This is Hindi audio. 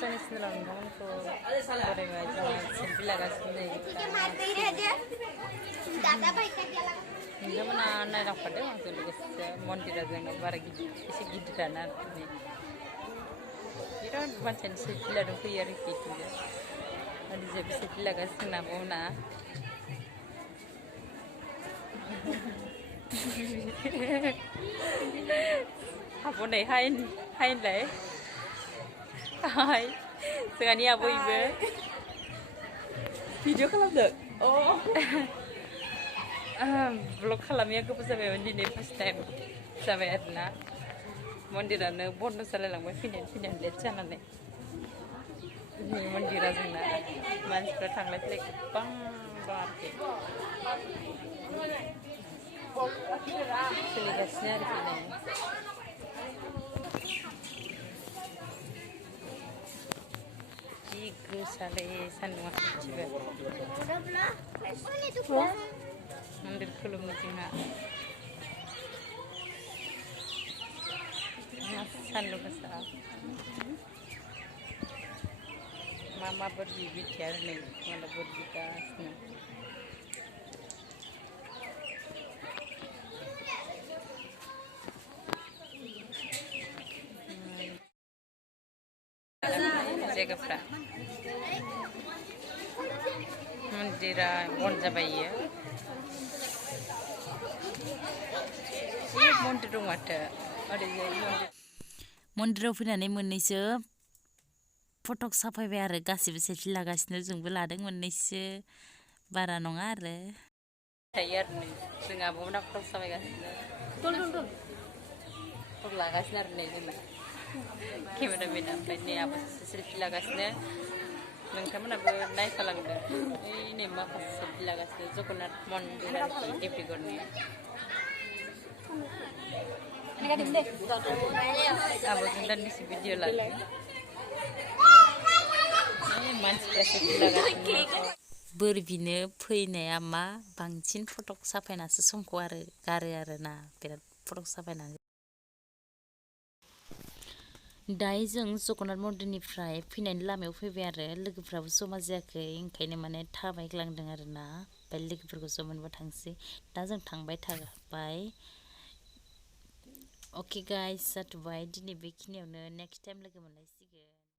जोंनि चेनेलाव नोंथांमोनखौ बरायबाय जोङो सेल्फि लागासिनो नोंथांमोना नायलांफादों आंजों लोगोसे मन्दिरा जोंना बारा गिदिर एसे गिदिरानो आरो बिराद मानसियानो सेल्फि लादों फैयो आरोखि बिथिंजाय ओरैजायबो सेल्फि लागासिनो जोंना आब'मोना आब' नै हाय होनलाय हाय जोंहानि आब' इबो भिडिअ खालामदों ब्लग खालामैया गोबाव जाबायमोन दिनै फार्स्ट टाइम जाबाय आरोना मन्दिरानो बन्द' जालायलांबाय फैनानै लेट जानानै मन्दिरा जोंना मानसिफ्रा थांलाय फैलाय गोबां दं आरोखि सोलिगासिनो आरोखि नै जि गोसालै सान्दुंआ खाथिबो मन्दिर खुलुमनो जोंहा सान्दुं गोसा मा बोर बिथिया आरो नै माला बोर बिगासिनो जायगाफ्रा मन्दिरा बन्द जाबाय इयो मन्दिर दं माथो ओरैजाय मन्दिराव फैनानै मोननैसो फटक साफायबाय आरो गासिबो सेल्फि लागासिनो जोंबो लादों मोननैसो बारा नङा आरो थायो आरो नै जों आब'मोना फटक साफायगासिनो फटक लागासिनो आरो नै जोंना केमेरामेना ओमफ्राय नै आब' सेल्फि लागासिनो नोंथांमोनाबो नायफालांदो ओइ नै माखासे सेल्फि लागासिनो जगन्नाथ मन्दिर आरोखि डिब्रुगढ़नि आब'जों दान्दिसे भिडिअ लादों मानसिफ्रा सेल्फि लागासिनो बोर बिनो फैनाया मा बांसिन फटक साफायनासो समखौ गारो आरोना बिराद फटक साफायनानै दायो जों जगन्नाथ मन्दिरनिफ्राय फैनायनि लामायाव फैबाय आरो लोगोफ्राबो जमा जायाखै ओंखायनो माने थाबायग्लांदों आरोना ओमफ्राय लोगोफोरखौ ज' मोनबा थांसै दा जों थांबाय थाबाय अके गाइस जाथ'बाय दिनै बेखिनियावनो नेक्स्ट टाइम लोगो मोनलायसै